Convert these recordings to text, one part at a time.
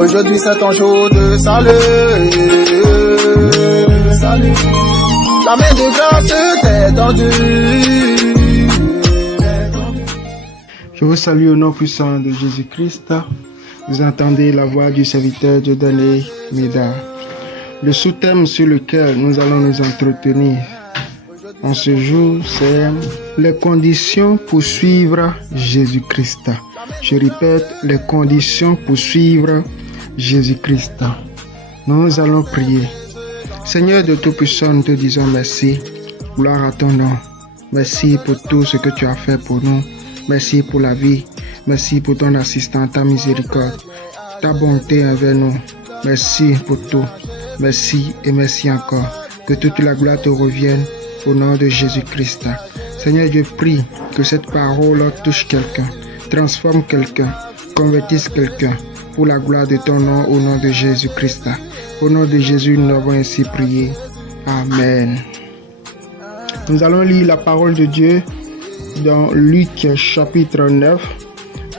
Aujourd'hui c'est un jour de salut, salut. La main de grâce t'est tendue. Je vous salue au nom puissant de Jésus-Christ. Vous entendez la voix du serviteur Dieudonné Médard. Le sous-thème sur lequel nous allons nous entretenir en ce jour, c'est les conditions pour suivre Jésus-Christ. Je répète, les conditions pour suivre Jésus-Christ. Nous allons prier. Seigneur de Tout-Puissant, nous te disons merci. Gloire à ton nom. Merci pour tout ce que tu as fait pour nous. Merci pour la vie. Merci pour ton assistance, ta miséricorde, ta bonté envers nous. Merci pour tout. Merci et merci encore. Que toute la gloire te revienne au nom de Jésus-Christ. Seigneur, je prie que cette parole touche quelqu'un, transforme quelqu'un, convertisse quelqu'un pour la gloire de ton nom au nom de Jésus-Christ. Au nom de Jésus, nous avons ainsi prié. Amen. Nous allons lire la parole de Dieu dans Luc chapitre 9,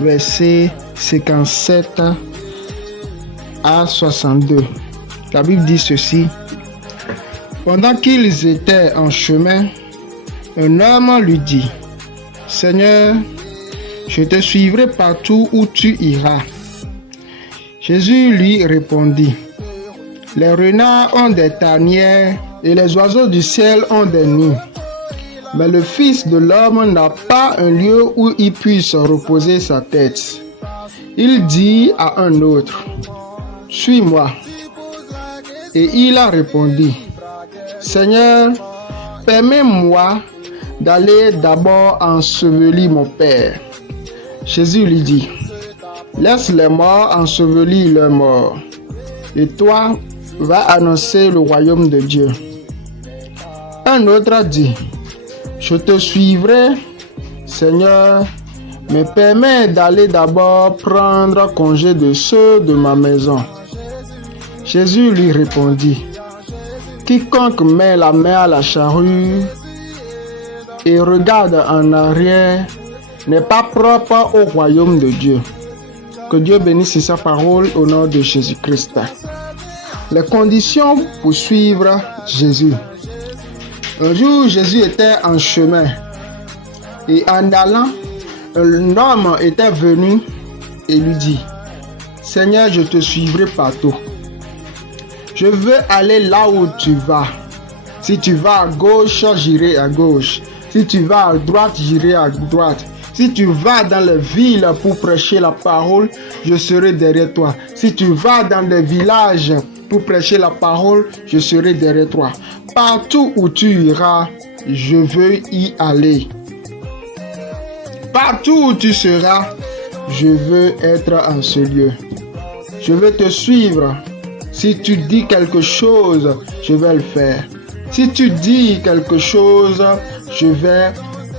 versets 57 à 62. La Bible dit ceci. Pendant qu'ils étaient en chemin, un homme lui dit, « Seigneur, je te suivrai partout où tu iras. » Jésus lui répondit, « Les renards ont des tanières et les oiseaux du ciel ont des nids. Mais le Fils de l'homme n'a pas un lieu où il puisse reposer sa tête. » Il dit à un autre, « Suis-moi. » Et il a répondu, « Seigneur, permets-moi d'aller d'abord ensevelir mon Père. » Jésus lui dit, « Laisse les morts ensevelir leurs morts, et toi, va annoncer le royaume de Dieu. » Un autre a dit, « Je te suivrai, Seigneur, mais permets d'aller d'abord prendre congé de ceux de ma maison. » Jésus lui répondit, « Quiconque met la main à la charrue et regarde en arrière n'est pas propre au royaume de Dieu. » Que Dieu bénisse sa parole au nom de Jésus-Christ. Les conditions pour suivre Jésus. Un jour, Jésus était en chemin et en allant, un homme était venu et lui dit, « Seigneur, je te suivrai partout. Je veux aller là où tu vas. Si tu vas à gauche, j'irai à gauche. Si tu vas à droite, j'irai à droite. Si tu vas dans les villes pour prêcher la parole, je serai derrière toi. Si tu vas dans les villages pour prêcher la parole, je serai derrière toi. Partout où tu iras, je veux y aller. Partout où tu seras, je veux être en ce lieu. Je veux te suivre. Si tu dis quelque chose, je vais le faire. Si tu dis quelque chose, je vais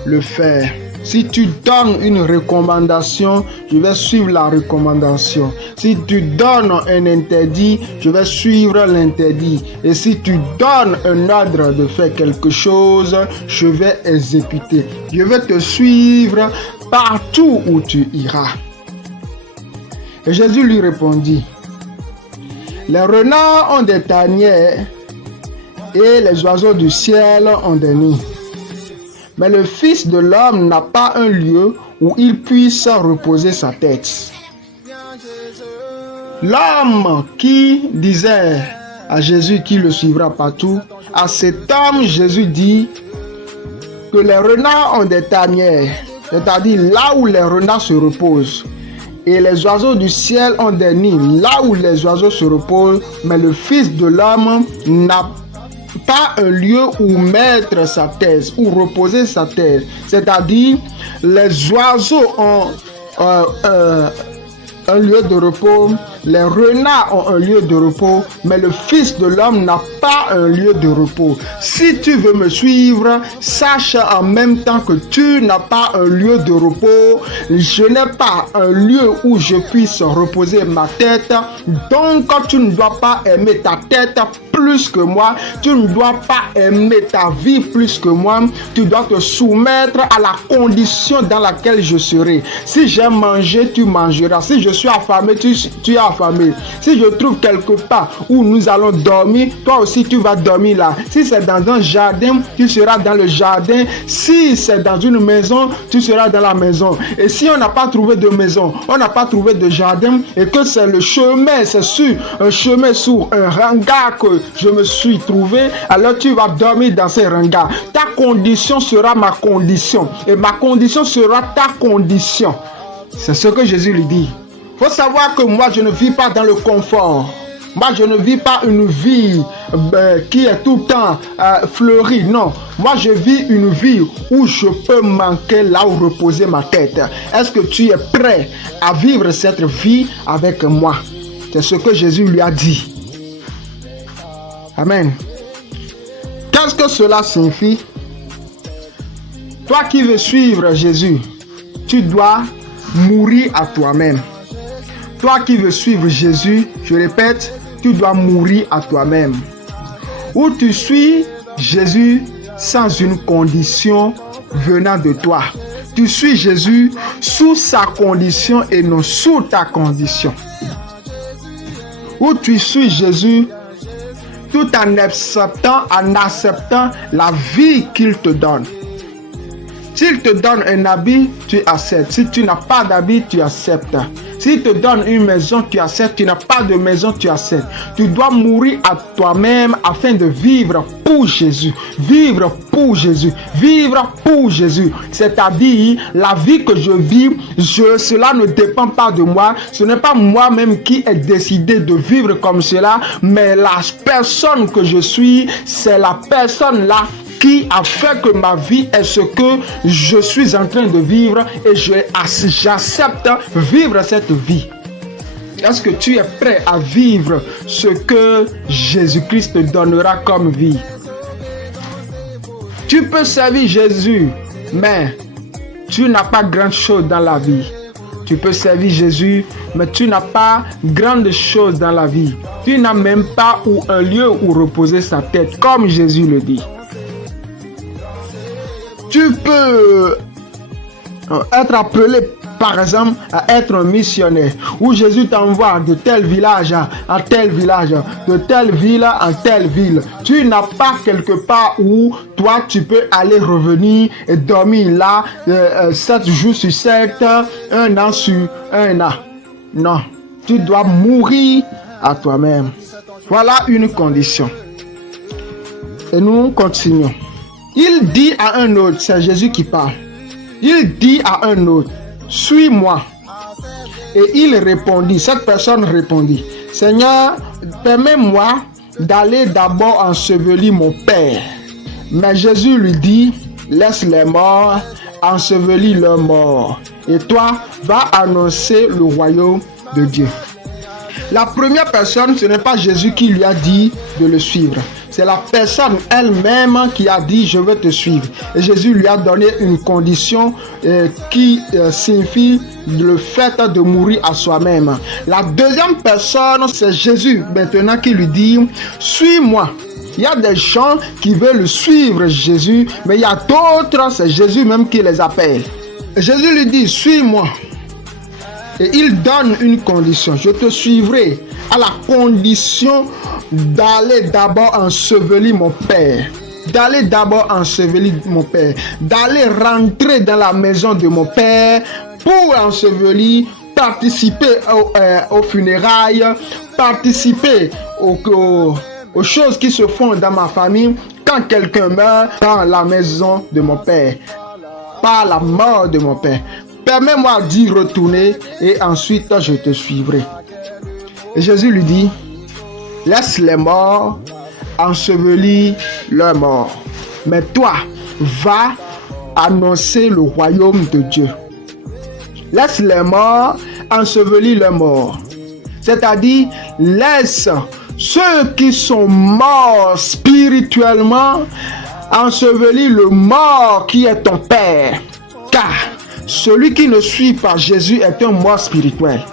le faire. Si tu donnes une recommandation, je vais suivre la recommandation. Si tu donnes un interdit, je vais suivre l'interdit. Et si tu donnes un ordre de faire quelque chose, je vais exécuter. Je vais te suivre partout où tu iras. Et Jésus lui répondit, « Les renards ont des tanières et les oiseaux du ciel ont des nids. Mais le Fils de l'homme n'a pas un lieu où il puisse reposer sa tête. » L'homme qui disait à Jésus qu'il le suivra partout, à cet homme, Jésus dit que les renards ont des tanières, c'est-à-dire là où les renards se reposent. Et les oiseaux du ciel ont des nids, là où les oiseaux se reposent, mais le Fils de l'homme n'a pas un lieu où mettre sa tête, où reposer sa tête. C'est-à-dire, les oiseaux ont un lieu de repos, les renards ont un lieu de repos, mais le Fils de l'homme n'a pas un lieu de repos. Si tu veux me suivre, sache en même temps que tu n'as pas un lieu de repos. Je n'ai pas un lieu où je puisse reposer ma tête. Donc, tu ne dois pas aimer ta tête plus que moi. Tu ne dois pas aimer ta vie plus que moi. Tu dois te soumettre à la condition dans laquelle je serai. Si j'ai mangé, tu mangeras. Si je suis affamé, tu es affamé. Si je trouve quelque part où nous allons dormir, toi aussi tu vas dormir là. Si c'est dans un jardin, tu seras dans le jardin. Si c'est dans une maison, tu seras dans la maison. Et si on n'a pas trouvé de maison, on n'a pas trouvé de jardin, et que c'est le chemin, c'est sur un chemin sous un hangar que je me suis trouvé, alors tu vas dormir dans ces hangars. Ta condition sera ma condition, et ma condition sera ta condition. C'est ce que Jésus lui dit. Il faut savoir que moi, je ne vis pas dans le confort. Moi, je ne vis pas une vie qui est tout le temps fleurie. Non, moi, je vis une vie où je peux manquer là où reposer ma tête. Est-ce que tu es prêt à vivre cette vie avec moi? C'est ce que Jésus lui a dit. Amen. Qu'est-ce que cela signifie? Toi qui veux suivre Jésus, tu dois mourir à toi-même. Toi qui veux suivre Jésus, je répète, tu dois mourir à toi-même. Ou tu suis Jésus sans une condition venant de toi. Tu suis Jésus sous sa condition et non sous ta condition. Ou tu suis Jésus tout en acceptant la vie qu'il te donne. S'il te donne un habit, tu acceptes. Si tu n'as pas d'habit, tu acceptes. S'il te donne une maison, tu acceptes. Tu n'as pas de maison, tu acceptes. Tu dois mourir à toi-même afin de vivre pour Jésus. Vivre pour Jésus. Vivre pour Jésus. C'est-à-dire, la vie que je vis, cela ne dépend pas de moi. Ce n'est pas moi-même qui ai décidé de vivre comme cela, mais la personne que je suis, c'est la personne là qui a fait que ma vie est ce que je suis en train de vivre et j'accepte vivre cette vie. Est-ce que tu es prêt à vivre ce que Jésus-Christ te donnera comme vie? Tu peux servir Jésus, mais tu n'as pas grand chose dans la vie. Tu peux servir Jésus, mais tu n'as pas grande chose dans la vie. Tu n'as même pas un lieu où reposer sa tête, comme Jésus le dit. Tu peux être appelé, par exemple, à être un missionnaire, où Jésus t'envoie de tel village à tel village, de telle ville à telle ville. Tu n'as pas quelque part où toi tu peux aller revenir et dormir là 7 jours sur 7, un an sur un an. Non, tu dois mourir à toi-même. Voilà une condition. Et nous continuons. Il dit à un autre, c'est Jésus qui parle. Il dit à un autre, suis-moi. Et il répondit, cette personne répondit, Seigneur, permets-moi d'aller d'abord ensevelir mon père. Mais Jésus lui dit, laisse les morts, ensevelis leurs morts. Et toi, va annoncer le royaume de Dieu. La première personne, ce n'est pas Jésus qui lui a dit de le suivre. C'est la personne elle-même qui a dit « je vais te suivre ». Et Jésus lui a donné une condition qui signifie le fait de mourir à soi-même. La deuxième personne, c'est Jésus maintenant qui lui dit « suis-moi ». Il y a des gens qui veulent suivre Jésus, mais il y a d'autres, c'est Jésus même qui les appelle. Et Jésus lui dit « suis-moi ». Et il donne une condition. Je te suivrai à la condition d'aller d'abord ensevelir mon père. D'aller d'abord ensevelir mon père. D'aller rentrer dans la maison de mon père pour ensevelir, participer aux funérailles, participer aux choses qui se font dans ma famille quand quelqu'un meurt dans la maison de mon père. Par la mort de mon père. Permets-moi d'y retourner et ensuite je te suivrai. Et Jésus lui dit, laisse les morts ensevelir leurs morts. Mais toi, va annoncer le royaume de Dieu. Laisse les morts ensevelir leurs morts. C'est-à-dire, laisse ceux qui sont morts spirituellement ensevelir le mort qui est ton père. Car celui qui ne suit pas Jésus est un mort spirituel.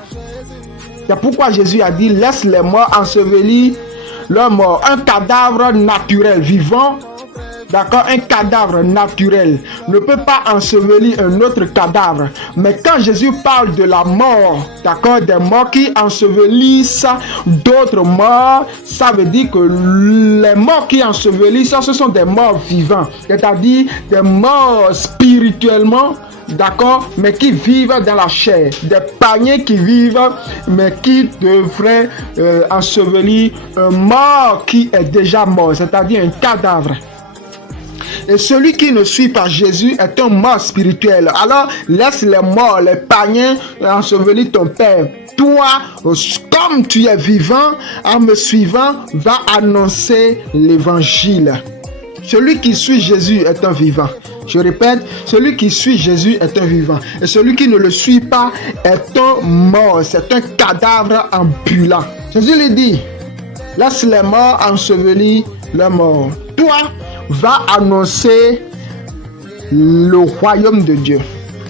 C'est pourquoi Jésus a dit, laisse les morts ensevelir leur mort. Un cadavre naturel, vivant, d'accord, un cadavre naturel ne peut pas ensevelir un autre cadavre. Mais quand Jésus parle de la mort, d'accord, des morts qui ensevelissent d'autres morts, ça veut dire que les morts qui ensevelissent, ce sont des morts vivants, c'est-à-dire des morts spirituellement, d'accord, mais qui vivent dans la chair, des païens qui vivent, mais qui devraient ensevelir un mort qui est déjà mort, c'est-à-dire un cadavre. Et celui qui ne suit pas Jésus est un mort spirituel. Alors, laisse les morts, les païens, ensevelir ton Père. Toi, comme tu es vivant, en me suivant, va annoncer l'évangile. Celui qui suit Jésus est un vivant. Je répète, celui qui suit Jésus est un vivant. Et celui qui ne le suit pas est un mort. C'est un cadavre ambulant. Jésus lui dit, laisse les morts ensevelir les morts. Toi, va annoncer le royaume de Dieu.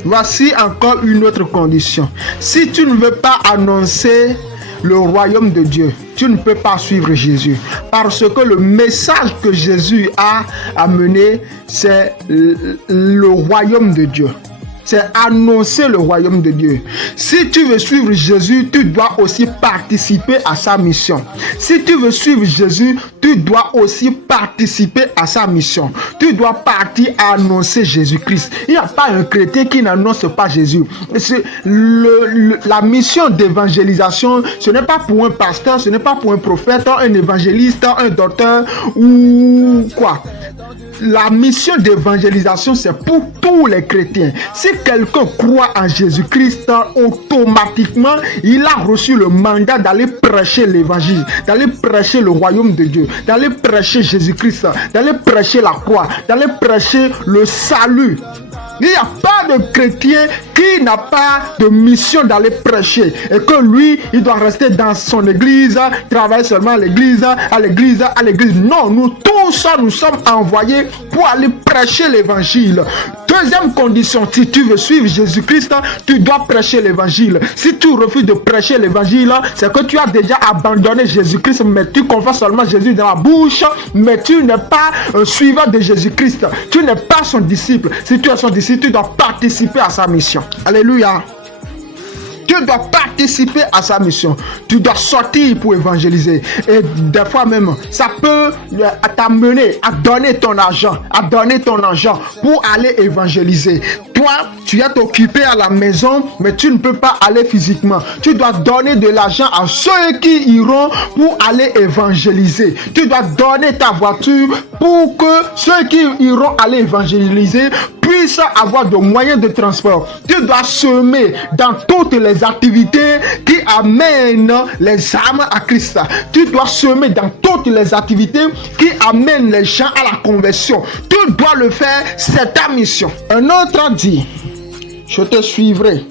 Voici encore une autre condition. Si tu ne veux pas annoncer le royaume de Dieu, tu ne peux pas suivre Jésus. Parce que le message que Jésus a amené, c'est le royaume de Dieu. C'est annoncer le royaume de Dieu. Si tu veux suivre Jésus, tu dois aussi participer à sa mission. Si tu veux suivre Jésus, tu dois aussi participer à sa mission. Tu dois partir à annoncer Jésus-Christ. Il n'y a pas un chrétien qui n'annonce pas Jésus. La mission d'évangélisation, ce n'est pas pour un pasteur, ce n'est pas pour un prophète, un évangéliste, un docteur ou quoi. La mission d'évangélisation, c'est pour tous les chrétiens. Si quelqu'un croit en Jésus-Christ, automatiquement, il a reçu le mandat d'aller prêcher l'évangile, d'aller prêcher le royaume de Dieu, d'aller prêcher Jésus-Christ, d'aller prêcher la croix, d'aller prêcher le salut. Il n'y a pas de chrétien qui n'a pas de mission d'aller prêcher et que lui, il doit rester dans son église, travailler seulement à l'église, à l'église, à l'église. Non, nous tous, nous sommes envoyés pour aller prêcher l'évangile. Deuxième condition, si tu veux suivre Jésus-Christ, tu dois prêcher l'évangile. Si tu refuses de prêcher l'évangile, c'est que tu as déjà abandonné Jésus-Christ, mais tu confesses seulement Jésus dans la bouche, mais tu n'es pas un suivant de Jésus-Christ. Tu n'es pas son disciple. Si tu es son disciple, tu dois participer à sa mission. Alléluia. Tu dois participer à sa mission. Tu dois sortir pour évangéliser. Et des fois même, ça peut t'amener à donner ton argent, pour aller évangéliser. Toi, tu es occupé à la maison, mais tu ne peux pas aller physiquement. Tu dois donner de l'argent à ceux qui iront pour aller évangéliser. Tu dois donner ta voiture pour que ceux qui iront aller évangéliser puissent avoir de moyens de transport. Tu dois semer dans toutes les activités qui amènent les âmes à Christ. Tu dois semer dans toutes les activités qui amènent les gens à la conversion. Tu dois le faire, c'est ta mission. Un autre dit, je te suivrai.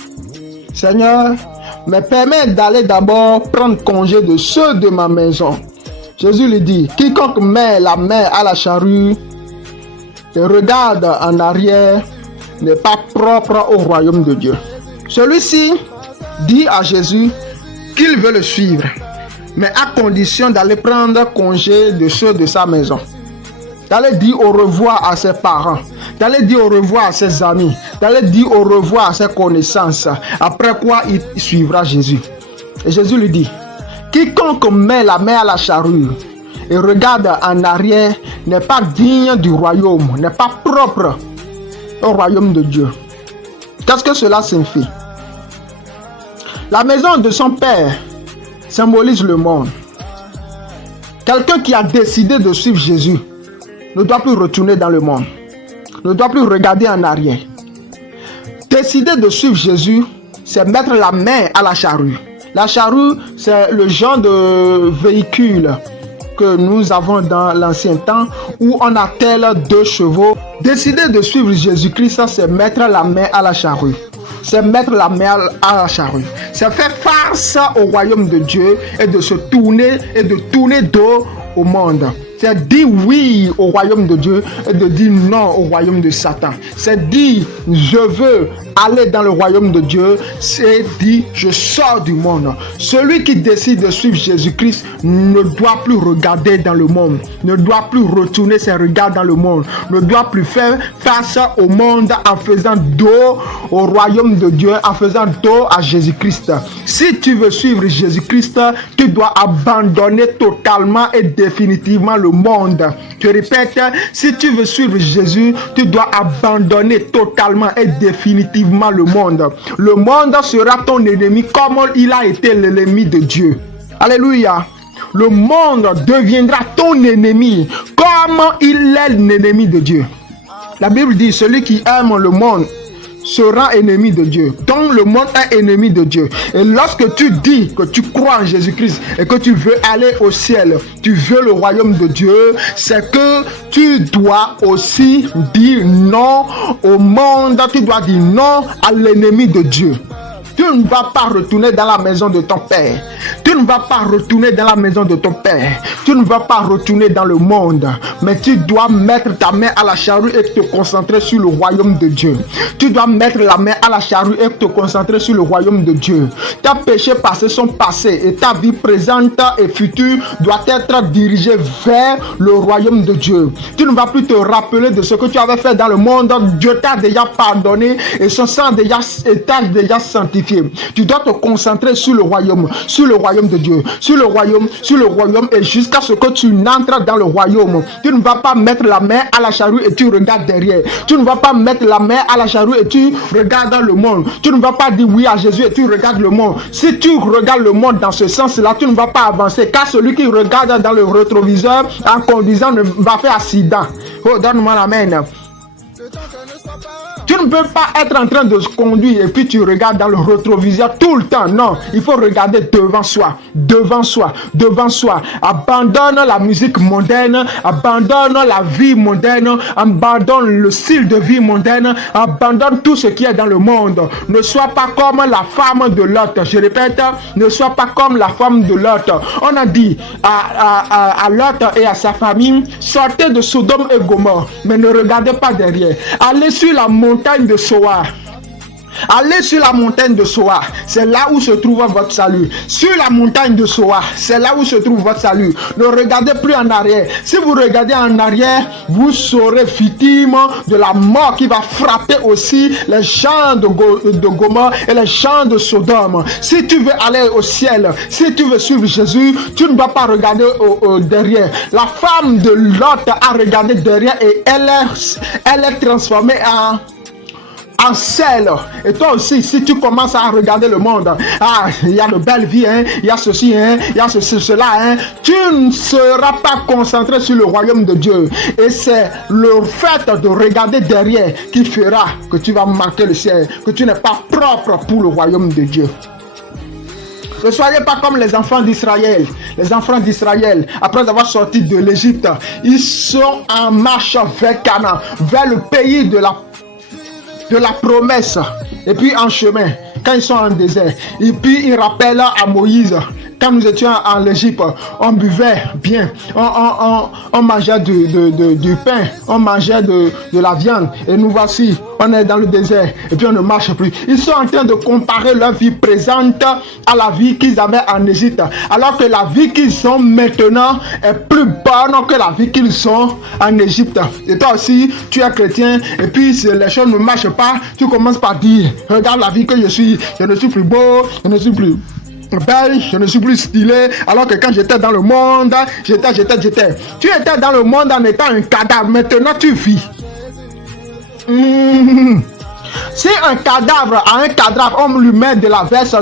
Seigneur, me permets d'aller d'abord prendre congé de ceux de ma maison. Jésus lui dit, quiconque met la main à la charrue et regarde en arrière n'est pas propre au royaume de Dieu. Celui-ci dit à Jésus qu'il veut le suivre, mais à condition d'aller prendre congé de ceux de sa maison, d'aller dire au revoir à ses parents, d'aller dire au revoir à ses amis, d'aller dire au revoir à ses connaissances, après quoi il suivra Jésus. Et Jésus lui dit, quiconque met la main à la charrue et regarde en arrière n'est pas digne du royaume, n'est pas propre au royaume de Dieu. Qu'est-ce que cela signifie? La maison de son père symbolise le monde. Quelqu'un qui a décidé de suivre Jésus ne doit plus retourner dans le monde, ne doit plus regarder en arrière. Décider de suivre Jésus, c'est mettre la main à la charrue. La charrue, c'est le genre de véhicule que nous avons dans l'ancien temps où on attelle 2 chevaux. Décider de suivre Jésus-Christ, c'est mettre la main à la charrue. C'est mettre la main à la charrue. C'est faire face au royaume de Dieu et de se tourner et de tourner dos au monde. C'est dire oui au royaume de Dieu et de dire non au royaume de Satan. C'est dire je veux aller dans le royaume de Dieu, c'est dire je sors du monde. Celui qui décide de suivre Jésus-Christ ne doit plus regarder dans le monde, ne doit plus retourner ses regards dans le monde, ne doit plus faire face au monde en faisant dos au royaume de Dieu, en faisant dos à Jésus-Christ. Si tu veux suivre Jésus-Christ, tu dois abandonner totalement et définitivement le monde. Je répète, si tu veux suivre Jésus, tu dois abandonner totalement et définitivement le monde. Le monde sera ton ennemi comme il a été l'ennemi de Dieu. Alléluia. Le monde deviendra ton ennemi comme il est l'ennemi de Dieu. La Bible dit, celui qui aime le monde sera ennemi de Dieu. Donc le monde est ennemi de Dieu. Et lorsque tu dis que tu crois en Jésus-Christ et que tu veux aller au ciel, tu veux le royaume de Dieu, c'est que tu dois aussi dire non au monde, tu dois dire non à l'ennemi de Dieu. Tu ne vas pas retourner dans la maison de ton père. Tu ne vas pas retourner dans la maison de ton père. Tu ne vas pas retourner dans le monde. Mais tu dois mettre ta main à la charrue et te concentrer sur le royaume de Dieu. Tu dois mettre la main à la charrue et te concentrer sur le royaume de Dieu. Tes péchés passés sont passés et ta vie présente et future doit être dirigée vers le royaume de Dieu. Tu ne vas plus te rappeler de ce que tu avais fait dans le monde. Dieu t'a déjà pardonné et son sang t'a déjà sanctifié. Tu dois te concentrer sur le royaume de Dieu, sur le royaume et jusqu'à ce que tu n'entres dans le royaume. Tu ne vas pas mettre la main à la charrue et tu regardes derrière. Tu ne vas pas mettre la main à la charrue et tu regardes dans le monde. Tu ne vas pas dire oui à Jésus et tu regardes le monde. Si tu regardes le monde dans ce sens-là, tu ne vas pas avancer, car celui qui regarde dans le rétroviseur en conduisant va faire accident. Oh, donne-moi l'amen. Tu ne peux pas être en train de conduire et puis tu regardes dans le rétroviseur tout le temps. Non, il faut regarder devant soi, devant soi, devant soi. Abandonne la musique mondaine, abandonne la vie mondaine, abandonne le style de vie mondaine, abandonne tout ce qui est dans le monde. Ne sois pas comme la femme de Lot. Je répète, ne sois pas comme la femme de Lot. On a dit à Lot et à sa famille, sortez de Sodome et Gomorrhe, mais ne regardez pas derrière. Allez sur la montagne de Soar. Allez sur la montagne de Soar, c'est là où se trouve votre salut. Sur la montagne de Soar, c'est là où se trouve votre salut. Ne regardez plus en arrière. Si vous regardez en arrière, vous serez victime de la mort qui va frapper aussi les gens de Gomorrhe et les gens de Sodome. Si tu veux aller au ciel, si tu veux suivre Jésus, tu ne dois pas regarder derrière. La femme de Lot a regardé derrière et elle est transformée en sel. Et toi aussi, si tu commences à regarder le monde, il y a de belles vies, il y a ceci, il y a cela, tu ne seras pas concentré sur le royaume de Dieu. Et c'est le fait de regarder derrière qui fera que tu vas manquer le ciel, que tu n'es pas propre pour le royaume de Dieu. Ne soyez pas comme les enfants d'Israël. Les enfants d'Israël, après avoir sorti de l'Égypte, ils sont en marche vers Canaan, vers le pays de la promesse. Et puis en chemin, quand ils sont en désert, et puis ils rappellent à Moïse, quand nous étions en Égypte, on buvait bien, on mangeait du pain, on mangeait de la viande, et nous voici, on est dans le désert, et puis on ne marche plus. Ils sont en train de comparer leur vie présente à la vie qu'ils avaient en Égypte, alors que la vie qu'ils ont maintenant est plus bonne que la vie qu'ils ont en Égypte. Et toi aussi, tu es chrétien, et puis si les choses ne marchent pas, tu commences par dire, regarde la vie que je ne suis plus beau, je ne suis plus belle, je ne suis plus stylé, alors que quand j'étais dans le monde, j'étais. Tu étais dans le monde en étant un cadavre, maintenant tu vis. Si un cadavre a un cadavre, on lui met de la veste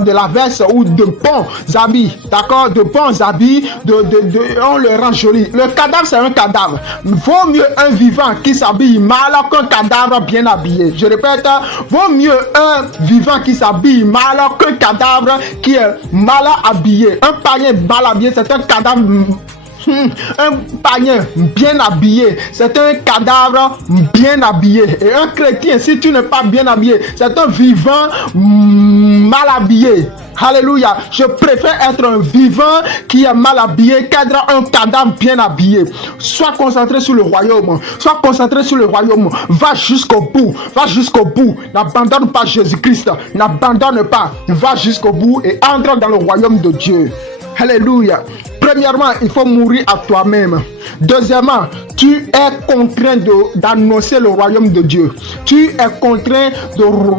ou de bons habits, d'accord, de bons habits, on le rend joli. Le cadavre, c'est un cadavre. Vaut mieux un vivant qui s'habille mal qu'un cadavre bien habillé. Je répète, vaut mieux un vivant qui s'habille mal qu'un cadavre qui est mal habillé. Un païen mal habillé, c'est un cadavre. Un païen bien habillé, c'est un cadavre bien habillé. Et un chrétien, si tu n'es pas bien habillé, c'est un vivant mal habillé. Alléluia. Je préfère être un vivant qui est mal habillé qu'être un cadavre bien habillé. Sois concentré sur le royaume. Sois concentré sur le royaume. Va jusqu'au bout. Va jusqu'au bout. N'abandonne pas Jésus-Christ. N'abandonne pas. Va jusqu'au bout et entre dans le royaume de Dieu. Alléluia. Premièrement, il faut mourir à toi-même. Deuxièmement, tu es contraint d'annoncer le royaume de Dieu. Tu es contraint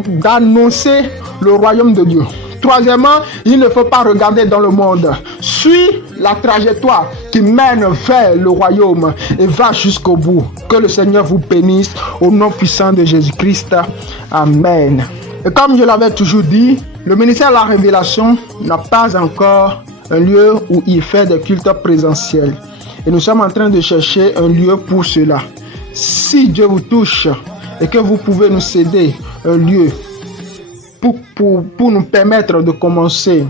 d'annoncer le royaume de Dieu. Troisièmement, il ne faut pas regarder dans le monde. Suis la trajectoire qui mène vers le royaume et va jusqu'au bout. Que le Seigneur vous bénisse au nom puissant de Jésus-Christ. Amen. Et comme je l'avais toujours dit, le ministère de la Révélation n'a pas encore un lieu où il fait des cultes présentiels. Et nous sommes en train de chercher un lieu pour cela. Si Dieu vous touche et que vous pouvez nous céder un lieu pour nous permettre de commencer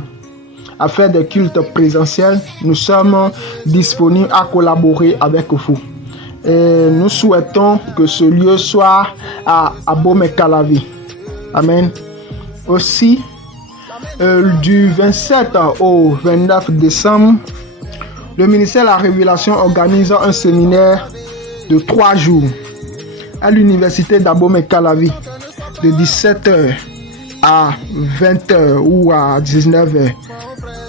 à faire des cultes présentiels, nous sommes disponibles à collaborer avec vous. Et nous souhaitons que ce lieu soit à Abomey-Calavi. Amen. Aussi, du 27 au 29 décembre, le ministère de la Révélation organise un séminaire de 3 jours à l'université d'Abomey-Calavi de 17h à 20h ou à 19h.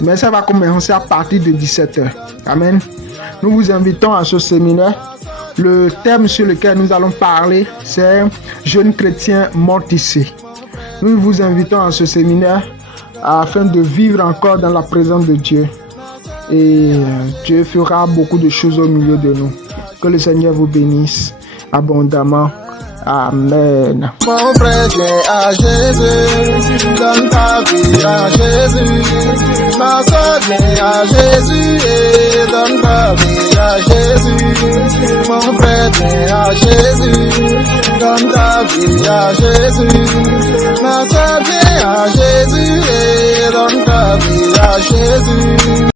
Mais ça va commencer à partir de 17h. Amen. Nous vous invitons à ce séminaire. Le thème sur lequel nous allons parler, c'est « Jeunes chrétiens mortifiés ». Nous vous invitons à ce séminaire afin de vivre encore dans la présence de Dieu. Et Dieu fera beaucoup de choses au milieu de nous. Que le Seigneur vous bénisse abondamment. Amen. Mon frère, viens à Jésus, donne ta vie à Jésus. Ma soeur, viens à Jésus et donne ta vie à Jésus. Mon frère, viens à Jésus, donne ta vie à Jésus. Ma soeur, viens à Jésus et donne ta vie à Jésus.